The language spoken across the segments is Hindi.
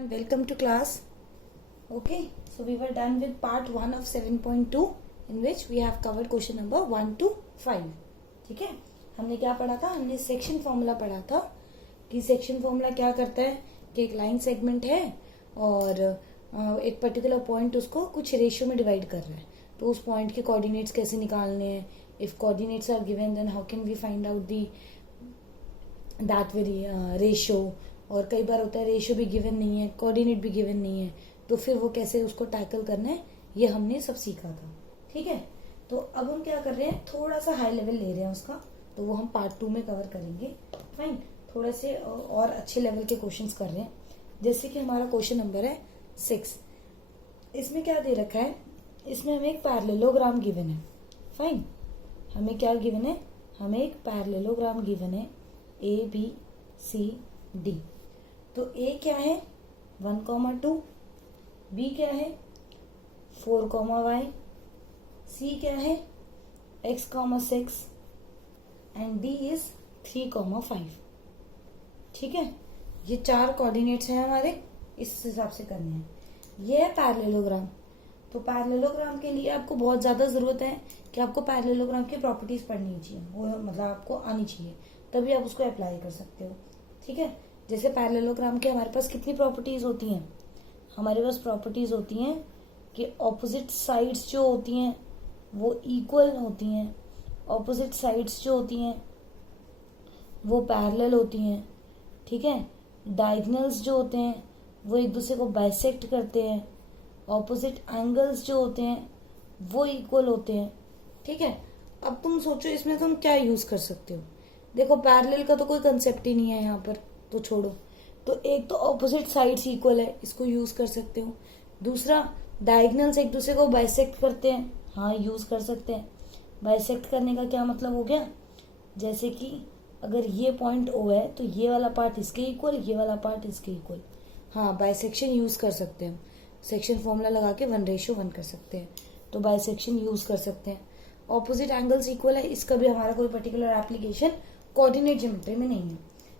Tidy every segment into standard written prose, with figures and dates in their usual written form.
Welcome to class. Okay, so we were done with part 1 of 7.2 in which we have covered question number 1 to 5. ठीक है, हमने क्या पढ़ा था? हमने सेक्शन फॉर्मूला पढ़ा था कि सेक्शन फॉर्मूला क्या करता है कि एक लाइन सेगमेंट है और एक पर्टिकुलर पॉइंट उसको कुछ रेशियो में डिवाइड कर रहा है, तो उस पॉइंट के कोऑर्डिनेट्स कैसे निकालने हैं. If coordinates are given then how can we find out the that very ratio. और कई बार होता है रेशियो भी गिवन नहीं है, कोऑर्डिनेट भी गिवन नहीं है, तो फिर वो कैसे उसको टैकल करना है ये हमने सब सीखा था. ठीक है, तो अब हम क्या कर रहे हैं, थोड़ा सा हाई लेवल ले रहे हैं उसका, तो वो हम पार्ट 2 में कवर करेंगे. फाइन, थोड़े से और अच्छे लेवल के क्वेश्चंस कर रहे हैं. जैसे कि हमारा क्वेश्चन नंबर है 6. इसमें क्या दे रखा है, इसमें हमें एक पैरेललोग्राम गिवन है. फाइन, हमें क्या गिवन है, हमें एक पैरेललोग्राम गिवन है ABCD. तो A क्या है 1,2, B क्या है 4,y, C क्या है x,6 एंड D इज 3,5. ठीक है, ये 4 कोऑर्डिनेट्स हैं हमारे, इस हिसाब से करने हैं. ये है पैरेललोग्राम. तो पैरेललोग्राम के लिए आपको बहुत ज्यादा जरूरत है कि आपको पैरेललोग्राम की प्रॉपर्टीज पढ़नी चाहिए, वो मतलब आपको आनी चाहिए, तभी आप उसको अप्लाई कर सकते हो. ठीक है, जैसे पैरेललोग्राम के हमारे पास कितनी प्रॉपर्टीज होती हैं, हमारे पास प्रॉपर्टीज होती हैं कि ऑपोजिट साइड्स जो होती हैं वो इक्वल होती हैं, ऑपोजिट साइड्स जो होती हैं वो पैरेलल होती हैं. ठीक है, डायगोनल्स जो होते हैं वो एक दूसरे को बाइसेक्ट करते हैं, ऑपोजिट एंगल्स जो होते हैं वो इक्वल होते हैं. ठीक है, अब तुम सोचो इसमें तुम क्या यूज कर सकते हो. देखो पैरेलल का तो कोई कंसेप्ट ही नहीं है यहाँ पर, तो छोड़ो. तो एक तो ऑपोजिट साइड्स इक्वल है, इसको यूज कर सकते हो. दूसरा, डायगोनल्स एक दूसरे को बाइसेक्ट करते हैं, हाँ यूज कर सकते हैं. बाइसेक्ट करने का क्या मतलब हो गया, जैसे कि अगर ये पॉइंट O है तो ये वाला पार्ट इसके इक्वल, ये वाला पार्ट इसके इक्वल, हाँ बाइसेक्शन यूज कर सकते हैं. सेक्शन फॉर्मूला लगा के 1:1 कर सकते हैं, तो बाइसेक्शन यूज कर सकते हैं. ऑपोजिट एंगल्स इक्वल है, इसका भी हमारा कोई पर्टिकुलर एप्लीकेशन कोऑर्डिनेट ज्योमेट्री में नहीं है,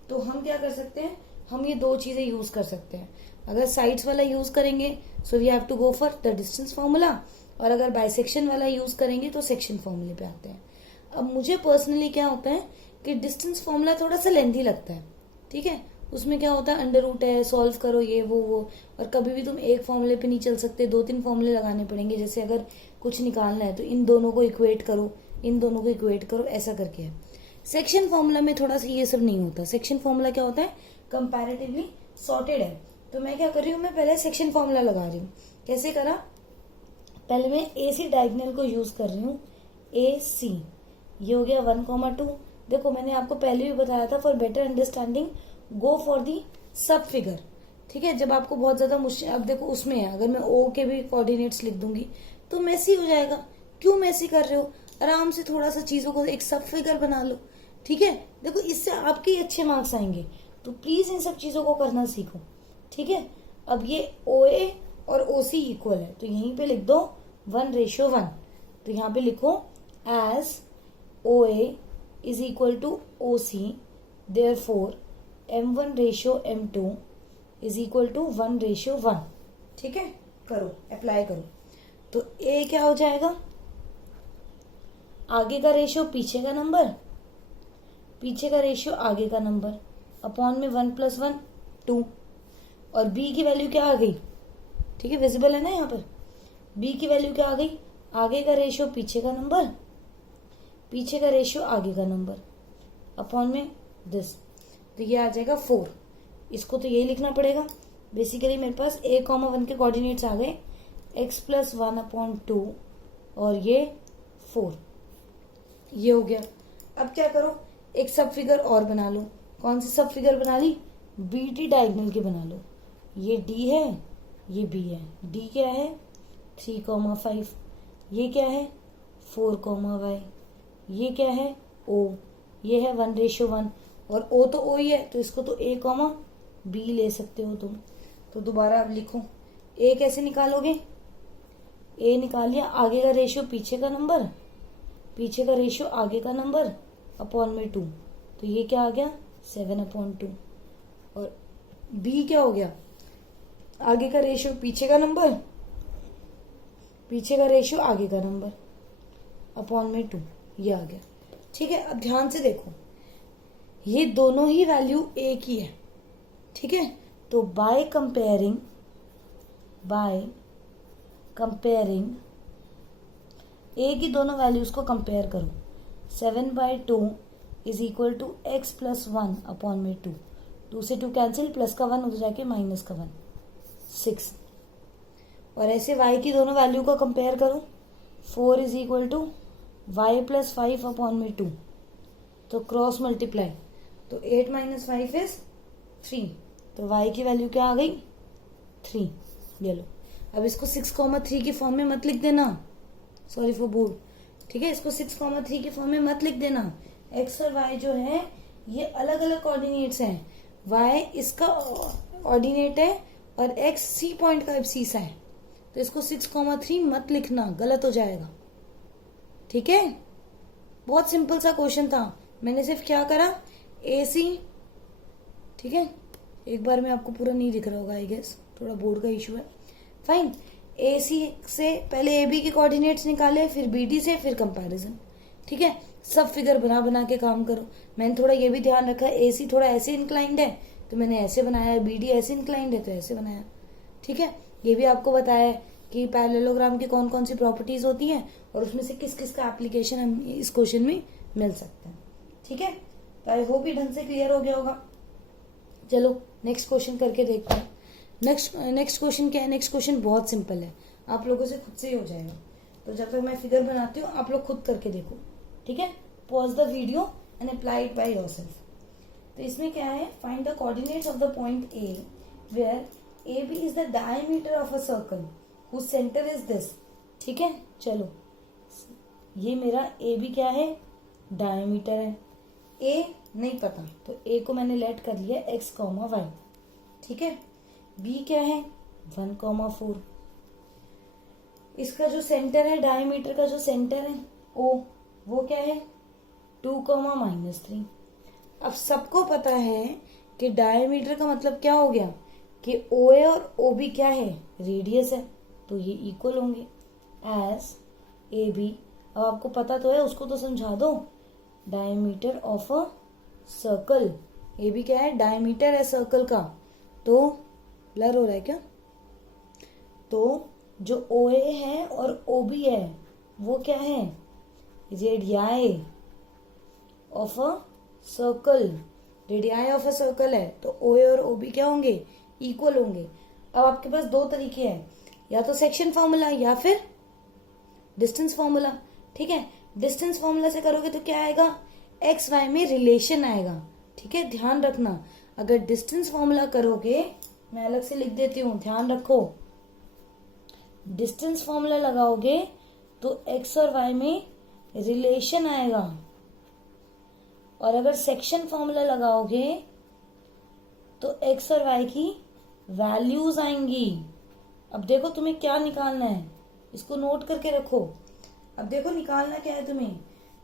तो हम क्या कर सकते हैं, हम ये 2 चीजें यूज कर सकते हैं. अगर साइड्स वाला यूज करेंगे so we have to go for the distance formula, और अगर बाइसेक्शन वाला यूज करेंगे तो सेक्शन फॉर्मूले पे आते हैं. अब मुझे पर्सनली क्या होता है कि डिस्टेंस फॉर्मूला थोड़ा सा लेंथी लगता है. ठीक है, उसमें क्या होता है अंडर रूट है, सॉल्व करो ये वो, और कभी भी तुम एक फॉर्मूले पे नहीं चल सकते, 2-3 फॉर्मूले लगाने पड़ेंगे. जैसे अगर कुछ निकालना है तो इन दोनों को इक्वेट करो, इन दोनों को इक्वेट करो, ऐसा करके है. सेक्शन फॉर्मूला में थोड़ा सा ये सब नहीं होता. सेक्शन फॉर्मूला क्या होता है, कंपैरेटिवली सॉर्टेड है. तो मैं क्या कर रही हूँ, मैं पहले सेक्शन फॉर्मूला लगा रही हूँ. कैसे करा, पहले मैं AC डायगोनल को यूज कर रही हूँ. AC ये हो गया 1,2. देखो मैंने आपको पहले भी बताया था, for better understanding go for the सब फिगर. ठीक है, जब आपको बहुत ज्यादा मुश्किल, अब देखो उसमें है, अगर मैं O के भी कोऑर्डिनेट्स लिख दूंगी तो मैसी हो जाएगा. क्यों मैसी कर रहे हो, आराम से थोड़ा सा चीजों को एक सब फिगर बना लो. ठीक है, देखो इससे आपके ही अच्छे मार्क्स आएंगे, तो प्लीज इन सब चीजों को करना सीखो. ठीक है, अब ये OA और OC इक्वल है, तो यहीं पे लिख दो 1:1. तो यहाँ पे लिखो as OA is equal to OC, therefore M1:M2 is equal to 1:1. ठीक है, करो अप्लाई करो. तो A क्या हो जाएगा, आगे का रेशियो पीछे का नंबर, पीछे का रेशियो आगे का नंबर, अपॉन में 1 + 1 2, और B की वैल्यू क्या आ गई. ठीक है, विजिबल है ना यहाँ पर. B की वैल्यू क्या आ गई, आगे का रेशियो पीछे का नंबर, पीछे का रेशियो आगे का नंबर, अपॉन में दिस. तो ये आ जाएगा 4. इसको तो ये लिखना पड़ेगा. बेसिकली मेरे पास A,1 के कोऑर्डिनेट्स आ गए, x + 1/2 और ये 4. ये हो गया. अब क्या करो, एक सब फिगर और बना लो. कौन सी सब फिगर बना ली, BD डायगोनल की बना लो. ये D है, ये B है. D क्या है 3,5, ये क्या है 4,y, ये क्या है O, ये है 1:1, और O तो O ही है, तो इसको तो A, B ले सकते हो तुम. तो दोबारा अब लिखो, A कैसे निकालोगे, A निकाल लिया, आगे का रेशियो पीछे का नंबर, पीछे का रेशियो आगे का नंबर, अपॉन में 2. तो ये क्या आ गया 7/2. और B क्या हो गया, आगे का रेशियो पीछे का नंबर, पीछे का रेशियो आगे का नंबर अपॉन में 2, ये आ गया। ठीक है, अब ध्यान से देखो, ये दोनों ही वैल्यू एक ही है। ठीक है, तो बाय कंपेयरिंग ए की दोनों वैल्यूज को कंपेयर करो। 7/2 is equal to x plus 1 upon में 2, 2 से 2 कैंसिल, प्लस का 1 उधर जाके माइनस का 1, 6। और ऐसे y की दोनों वैल्यू को कंपेयर करो। 4 is equal to y plus 5 upon में 2, तो क्रॉस मल्टीप्लाई, तो 8 माइनस 5 इज 3, तो y की वैल्यू क्या आ गई 3। ले लो, अब इसको 6,3 की फॉर्म में मत लिख देना, सॉरी फॉर बोर्ड। ठीक है, इसको 6,3 की फॉर्म में मत लिख देना। x और y जो है ये अलग अलग कोऑर्डिनेट्स हैं। y इसका ऑर्डिनेट है और x सी पॉइंट का एब्सीसा है, तो इसको 6,3 मत लिखना, गलत हो जाएगा। ठीक है, बहुत सिंपल सा क्वेश्चन था, मैंने सिर्फ क्या करा, ए सी। ठीक है, एक बार में आपको पूरा नहीं दिख रहा होगा, आई गेस थोड़ा बोर्ड का इशू है। फाइन, ए सी से पहले ए बी के कोऑर्डिनेट्स निकाले, फिर बी डी से, फिर कंपैरिजन। ठीक है, सब फिगर बना बना के काम करो। मैंने थोड़ा ये भी ध्यान रखा, ए सी थोड़ा ऐसे इंक्लाइंड है तो मैंने ऐसे बनाया, बी डी ऐसे इंक्लाइंड है तो ऐसे बनाया। ठीक है, ये भी आपको बताया है कि पैरेललोग्राम की कौन कौन सी प्रॉपर्टीज होती हैं और उसमें से किस किस का एप्लीकेशन हम इस क्वेश्चन में मिल सकता है। ठीक है, तो आई होप ये ढंग से क्लियर हो गया होगा। चलो नेक्स्ट क्वेश्चन करके देखते हैं। नेक्स्ट क्वेश्चन क्या है? नेक्स्ट क्वेश्चन बहुत सिंपल है, आप लोगों से खुद से ही हो जाएगा। तो जब तक मैं फिगर बनाती हूँ आप लोग खुद करके देखो। ठीक है, pause the video and apply it by yourself. तो इसमें क्या है, find the coordinates of the point A where A B is the diameter of a circle whose centre is this. ठीक है, चलो ये मेरा ए बी क्या है, डायमीटर है। ए नहीं पता तो ए को मैंने लेट कर लिया एक्स कॉमा वाई। ठीक है, बी क्या है 1,4। इसका जो सेंटर है, डायमीटर का जो सेंटर है ओ, वो क्या है 2,-3। अब सबको पता है कि डायमीटर का मतलब क्या हो गया कि ओ ए और ओ बी क्या है, रेडियस है, तो ये इक्वल होंगे एज ए बी। अब आपको पता तो है, उसको तो समझा दो। Diameter of a circle, A B क्या है, डायमीटर है सर्कल का। तो ब्लर हो रहा है क्या? तो जो ओ ए है और ओ बी है वो क्या है, radii of a circle. Radii of a circle है तो ओ ए और ओ बी क्या होंगे, इक्वल होंगे। अब आपके पास दो तरीके हैं, या तो सेक्शन फॉर्मूला या फिर डिस्टेंस फॉर्मूला। ठीक है, डिस्टेंस फॉर्मूला से करोगे तो क्या आएगा, एक्स वाई में रिलेशन आएगा। ठीक है, ध्यान रखना, अगर डिस्टेंस फॉर्मूला करोगे, मैं अलग से लिख देती हूं, ध्यान रखो। डिस्टेंस फॉर्मूला लगाओगे तो एक्स और वाई में रिलेशन आएगा, और अगर सेक्शन फॉर्मूला लगाओगे तो एक्स और वाई की वैल्यूज आएंगी। अब देखो तुम्हें क्या निकालना है, इसको नोट करके रखो। अब देखो निकालना क्या है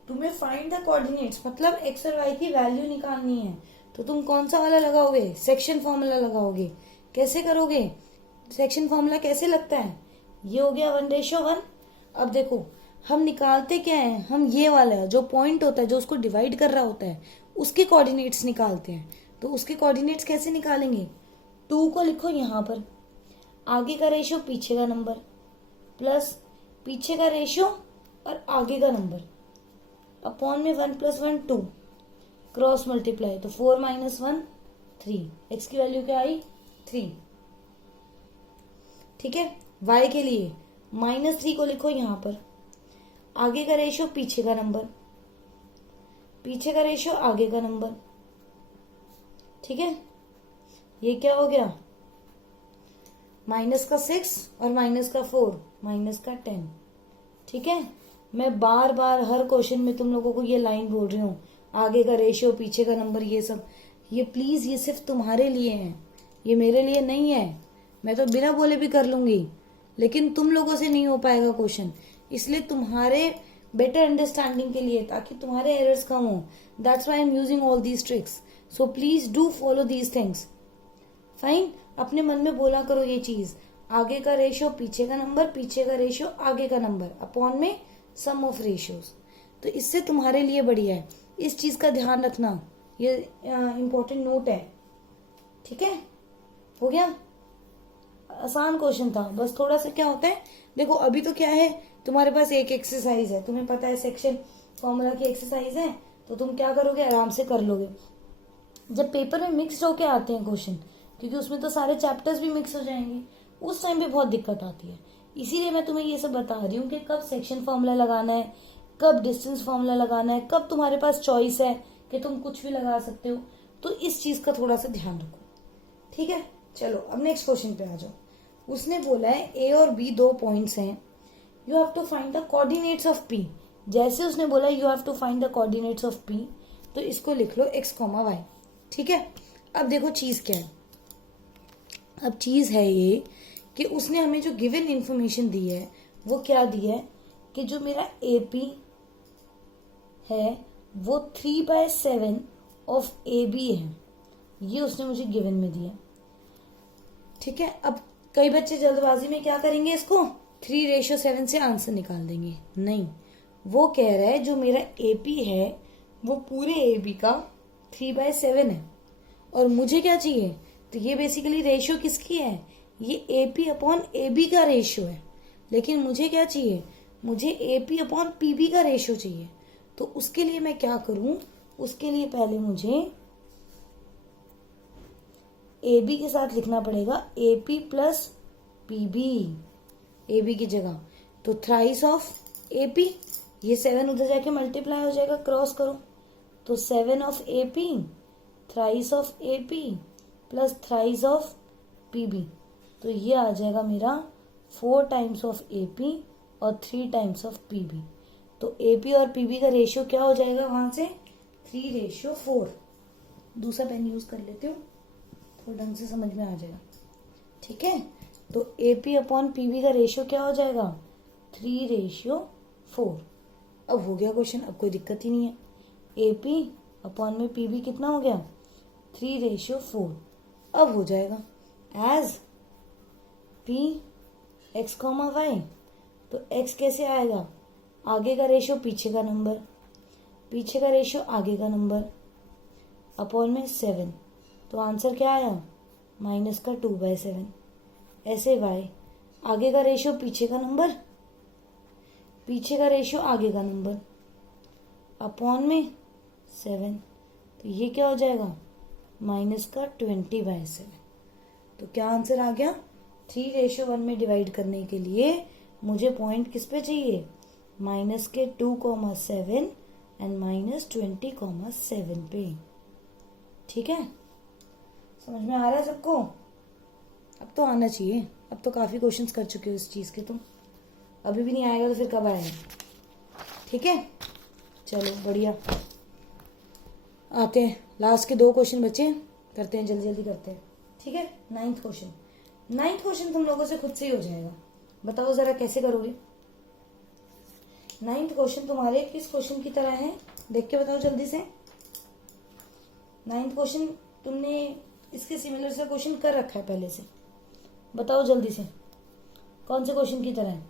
तुम्हें फाइंड द कोऑर्डिनेट्स, मतलब एक्स और वाई की वैल्यू निकालनी है। तो तुम कौन सा वाला लगाओगे, सेक्शन फॉर्मूला लगाओगे। कैसे करोगे, सेक्शन फॉर्मूला कैसे लगता है, ये हो गया 1:1। अब देखो हम निकालते क्या है, हम ये वाला जो पॉइंट होता है, जो उसको डिवाइड कर रहा होता है, उसके कोऑर्डिनेट्स निकालते हैं। तो उसके कोऑर्डिनेट्स कैसे निकालेंगे, 2 को लिखो यहाँ पर, आगे का रेशियो पीछे का नंबर, प्लस पीछे का रेशियो और आगे का नंबर, अपॉन में 1 + 1 2, क्रॉस मल्टीप्लाई, तो 4 - 1 3, एक्स की वैल्यू क्या आई 3। ठीक है, y के लिए -3 को लिखो यहाँ पर, आगे का रेशियो पीछे का नंबर, पीछे का रेशियो आगे का नंबर। ठीक है, ये क्या हो गया, -6 और -4, -10। ठीक है, मैं बार बार हर क्वेश्चन में तुम लोगों को ये लाइन बोल रही हूँ, आगे का रेशियो पीछे का नंबर, ये सब, ये प्लीज ये सिर्फ तुम्हारे लिए है, ये मेरे लिए नहीं है। मैं तो बिना बोले भी कर लूंगी, लेकिन तुम लोगों से नहीं हो पाएगा क्वेश्चन, इसलिए तुम्हारे बेटर अंडरस्टैंडिंग के लिए, ताकि तुम्हारे एरर्स कम हो। That's why I am using all these tricks, so please do follow these things. Fine, अपने मन में बोला करो ये चीज, आगे का रेशियो पीछे का नंबर, पीछे का रेशियो आगे का नंबर, अपॉन में सम ऑफ रेशियोज। तो इससे तुम्हारे लिए बढ़िया है, इस चीज का ध्यान रखना, ये इंपॉर्टेंट नोट है। ठीक है, हो गया, आसान क्वेश्चन था, बस थोड़ा सा क्या होता है, देखो अभी तो क्या है, तुम्हारे पास एक एक्सरसाइज है, तुम्हें पता है सेक्शन फॉर्मूला की एक्सरसाइज है, तो तुम क्या करोगे, आराम से कर लोगे। जब पेपर में मिक्स होके आते हैं क्वेश्चन, क्योंकि उसमें तो सारे चैप्टर्स भी मिक्स हो जाएंगे, उस टाइम पे बहुत दिक्कत आती है। इसीलिए मैं तुम्हें ये सब बता रही हूँ कि कब सेक्शन फॉर्मूला लगाना है, कब डिस्टेंस फॉर्मूला लगाना है, कब तुम्हारे पास चॉइस है कि तुम कुछ भी लगा सकते हो। तो इस चीज का थोड़ा सा ध्यान रखो। ठीक है, चलो अब नेक्स्ट क्वेश्चन पे आ जाओ। उसने बोला है ए और बी दो पॉइंट्स हैं, you have to find the coordinates of P. जैसे उसने बोला you have to find the coordinates of P, तो इसको लिख लो एक्स कॉमा वाई। ठीक है, अब देखो चीज क्या है, अब चीज है ये कि उसने हमें जो गिवन इंफॉर्मेशन दी है वो क्या दी है कि जो मेरा एपी है वो 3/7 ऑफ ए बी है, ये उसने मुझे गिवन में दिया। ठीक है, अब कई बच्चे जल्दबाजी में क्या करेंगे, इसको 3:7 से आंसर निकाल देंगे। नहीं, वो कह रहा है जो मेरा एपी है वो पूरे ए बी का 3/7 है, और मुझे क्या चाहिए, तो ये बेसिकली रेशियो किसकी है, ये एपी अपॉन ए बी का रेशियो है, लेकिन मुझे क्या चाहिए, मुझे एपी अपॉन पीबी का रेशियो चाहिए। तो उसके लिए मैं क्या करूं, उसके लिए पहले मुझे ए बी के साथ लिखना पड़ेगा AP plus PB, A B की जगह, तो थ्राइस ऑफ एपी, ये 7 उधर जाके मल्टीप्लाई हो जाएगा, क्रॉस करो, तो 7 of AP, thrice of AP plus thrice of PB, तो ये आ जाएगा मेरा 4 टाइम्स ऑफ एपी और 3 टाइम्स ऑफ पीबी। तो एपी और पीबी का रेशियो क्या हो जाएगा वहां से, 3:4। दूसरा पेन यूज कर लेती हूँ, थोड़ा ढंग से समझ में आ जाएगा। ठीक है, तो एपी अपॉन पीबी का रेशियो क्या हो जाएगा, 3:4। अब हो गया क्वेश्चन, अब कोई दिक्कत ही नहीं है। एपी अपॉन में पीबी कितना हो गया, 3:4। अब हो जाएगा as P x comma y, तो एक्स कैसे आएगा, आगे का रेशियो पीछे का नंबर, पीछे का रेशियो आगे का नंबर, अपॉन में 7, तो आंसर क्या आया, माइनस का 2/7। ऐसे वाई, आगे का रेशियो पीछे का नंबर, पीछे का रेशियो आगे का नंबर, अपॉन में 7, तो ये क्या हो जाएगा, माइनस का 20/7। तो क्या आंसर आ गया, 3:1 में डिवाइड करने के लिए मुझे पॉइंट किस पे चाहिए, माइनस के 2,7 एंड माइनस 20,7 पे। ठीक है, समझ में आ रहा है सबको, अब तो आना चाहिए, अब तो काफी क्वेश्चंस कर चुके हो इस चीज के तुम, अभी भी नहीं आएगा तो फिर कब आएगा। ठीक है, चलो बढ़िया, आते हैं लास्ट के 2 क्वेश्चन बचे, करते हैं जल्दी जल्दी करते हैं। ठीक है, 9th क्वेश्चन, 9th क्वेश्चन तुम लोगों से खुद से ही हो जाएगा, बताओ जरा कैसे करोगे। 9th क्वेश्चन तुम्हारे किस क्वेश्चन की तरह है, देख के बताओ जल्दी से। 9th क्वेश्चन तुमने इसके सिमिलर से क्वेश्चन कर रखा है पहले से, बताओ जल्दी से कौन से क्वेश्चन की तरह है।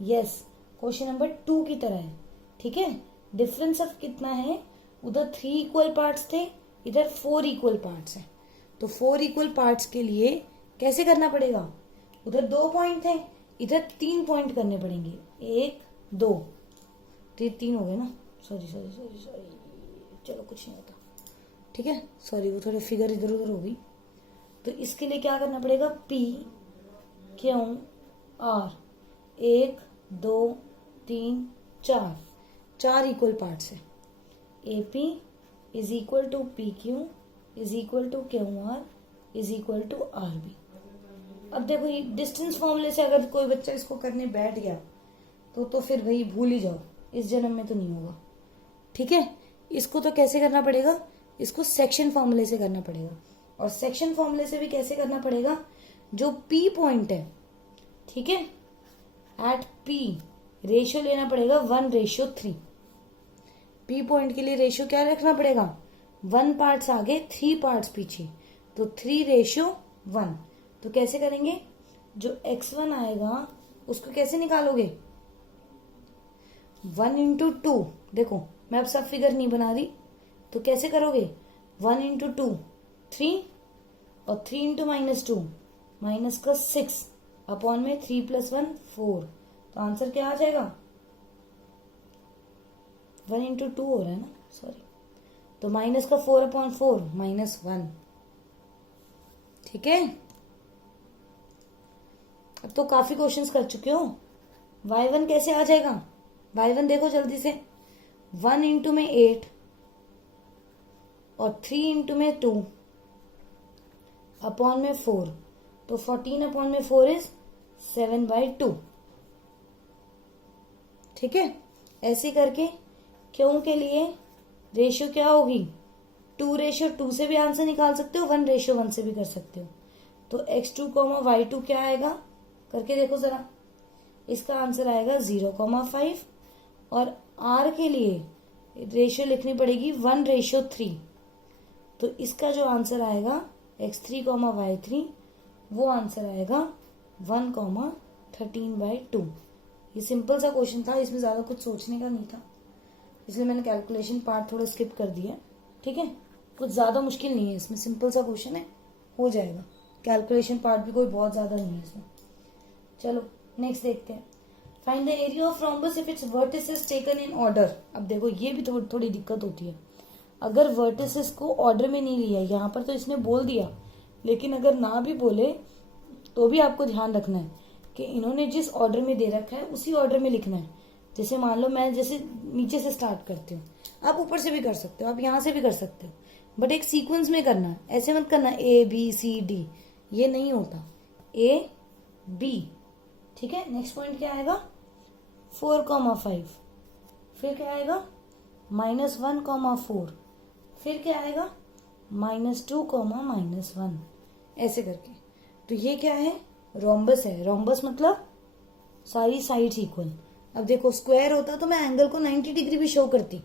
यस, क्वेश्चन नंबर 2 की तरह है। ठीक है, डिफरेंस ऑफ कितना है, उधर 3 इक्वल पार्ट्स थे, इधर 4 इक्वल पार्ट्स हैं। तो 4 इक्वल पार्ट्स के लिए कैसे करना पड़ेगा, उधर 2 पॉइंट थे, इधर 3 पॉइंट करने पड़ेंगे, 1 2, तो ये 3 हो गए ना, सॉरी सॉरी सॉरी सॉरी, चलो कुछ नहीं होता। ठीक है, सॉरी वो थोड़े फिगर इधर उधर हो गई। तो इसके लिए क्या करना पड़ेगा, P Q R, 1 2 3 4, 4 equal parts है। A P is equal to P Q is equal to Q R is equal to R B. अब देखो ये डिस्टेंस फॉर्मूले से अगर कोई बच्चा इसको करने बैठ गया तो फिर भाई भूल ही जाओ, इस जन्म में तो नहीं होगा। ठीक है, इसको तो कैसे करना पड़ेगा, इसको सेक्शन फॉर्मूले से करना पड़ेगा, और सेक्शन फॉर्मूले से भी कैसे करना पड़ेगा, जो पी पॉइंट है, ठीक है, एट पी रेशियो लेना पड़ेगा 1:3। पी पॉइंट के लिए रेशियो क्या रखना पड़ेगा, 1 पार्ट्स आगे 3 पार्ट्स पीछे, तो 3:1 1। तो कैसे करेंगे, जो x1 आएगा उसको कैसे निकालोगे, 1 इंटू 2। देखो मैं अब सब फिगर नहीं बना रही, तो कैसे करोगे, 1 इंटू 2 3 और 3 इंटू -2 माइनस का 6 अपॉन में 3 + 1 4। तो आंसर क्या आ जाएगा, 1 इंटू 2 हो रहा है ना, सॉरी, तो माइनस का 4/4 -1। ठीक है, अब तो काफी क्वेश्चंस कर चुके हो। y1 कैसे आ जाएगा, y1 देखो जल्दी से, 1 इंटू में 8 और 3 इंटू में 2 अपॉन में 4। तो 14 अपॉन में 4 इज 7/2। ठीक है, ऐसे करके क्यों के लिए रेशियो क्या होगी, 2:2 से भी आंसर निकाल सकते हो, 1:1 से भी कर सकते हो। तो x2, y2 क्या आएगा, करके देखो जरा, इसका आंसर आएगा 0,5 और r के लिए रेशियो लिखनी पड़ेगी 1:3। तो इसका जो आंसर आएगा x3, y3 वो आंसर आएगा 1,13/2। ये सिंपल सा क्वेश्चन था, इसमें ज्यादा कुछ सोचने का नहीं था, इसलिए मैंने कैलकुलेशन पार्ट थोड़ा स्किप कर दिया। ठीक है, कुछ ज्यादा मुश्किल नहीं है इसमें, सिंपल सा क्वेश्चन है, हो जाएगा। कैलकुलेशन पार्ट भी कोई बहुत ज्यादा नहीं है इसमें। चलो नेक्स्ट देखते हैं, find the area of rhombus if it's vertices taken in order. अब देखो ये भी थोड़ी दिक्कत होती है, अगर वर्टिसेस को ऑर्डर में नहीं लिया, यहाँ पर तो इसने बोल दिया, लेकिन अगर ना भी बोले तो भी आपको ध्यान रखना है कि इन्होंने जिस ऑर्डर में दे रखा है उसी ऑर्डर में लिखना है। जैसे मान लो मैं जैसे नीचे से स्टार्ट करती हूँ, आप ऊपर से भी कर सकते हो, आप यहाँ से भी कर सकते हो, बट एक सीक्वेंस में करना है, ऐसे मत करना ABCD, ये नहीं होता, AB। ठीक है, नेक्स्ट पॉइंट क्या आएगा, 4,5, फिर क्या आएगा -1,4, फिर क्या आएगा -2, -1, ऐसे करके। तो ये क्या है, रोम्बस है। रोम्बस मतलब सारी साइड्स इक्वल। अब देखो स्क्वायर होता तो मैं एंगल को 90 डिग्री भी शो करती,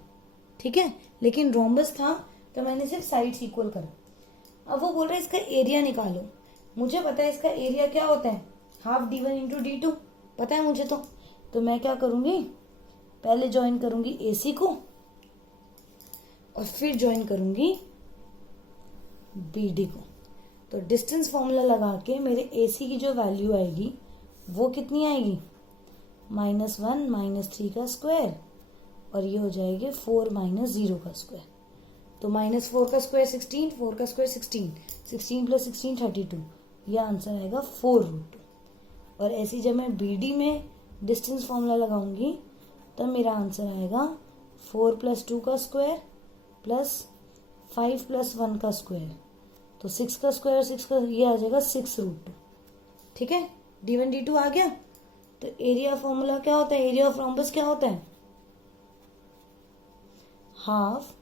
ठीक है, लेकिन रोम्बस था तो मैंने सिर्फ साइड्स इक्वल करा। अब वो बोल रहा है इसका एरिया निकालो, मुझे पता है इसका एरिया क्या होता है, हाफ d1 इंटू d2, पता है मुझे। तो मैं क्या करूंगी, पहले ज्वाइन करूंगी AC को और फिर ज्वाइन करूंगी BD को। तो डिस्टेंस फॉर्मूला लगा के मेरे AC की जो वैल्यू आएगी वो कितनी आएगी, -1 -3 का स्क्वायर, और ये हो जाएगी 4 - 0 का स्क्वायर। तो -4 का स्क्वायर 16, 4 का स्क्वायर 16, 16 + 16 32, ये आंसर आएगा 4√2। और ऐसी जब मैं BD में डिस्टेंस फॉर्मूला लगाऊंगी तब मेरा आंसर आएगा 4 + 2 का स्क्वायर प्लस 5 + 1 का स्क्वायर। तो 6 का स्क्वायर 6 का, ये आ जाएगा 6√2। ठीक है, d1 d2 आ गया। तो एरिया फॉर्मूला क्या होता है, एरिया ऑफ रोम्बस क्या होता है, हाफ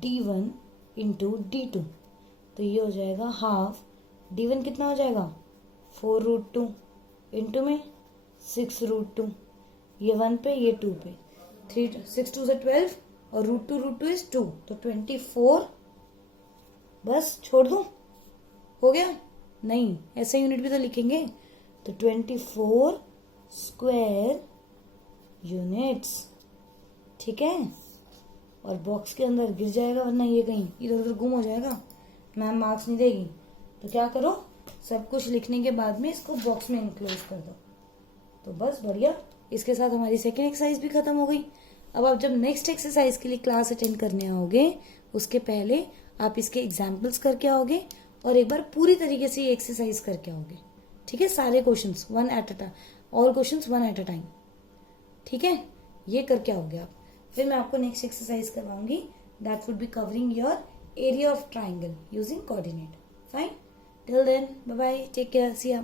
d1 इंटू d2। तो ये हो जाएगा हाफ d1 कितना हो जाएगा 4√2 इंटू में 6√2, ये 1 पे ये 2 पे, 3 6 2 से 12 और √2 इज 2, तो 24। बस छोड़ दूं, हो गया, नहीं ऐसे यूनिट भी तो लिखेंगे। तो 24 स्क्वायर यूनिट्स। ठीक है, और बॉक्स के अंदर गिर जाएगा, वरना ये कहीं इधर उधर गुम हो जाएगा, मैम मार्क्स नहीं देगी। तो क्या करो, सब कुछ लिखने के बाद में इसको बॉक्स में इनक्लोज कर दो। तो बस बढ़िया, इसके साथ हमारी सेकेंड एक्सरसाइज भी खत्म हो गई। अब आप जब नेक्स्ट एक्सरसाइज के लिए क्लास अटेंड करने आओगे उसके पहले आप इसके एग्जाम्पल्स करके आओगे और एक बार पूरी तरीके से ये एक्सरसाइज करके आओगे। ठीक है, सारे questions 1 at a time, all questions 1 at a time. ठीक है, ये करके आओगे आप। फिर मैं आपको नेक्स्ट एक्सरसाइज करवाऊंगी, that would be covering your area of triangle using coordinate. Fine, till then bye bye, take care, see you.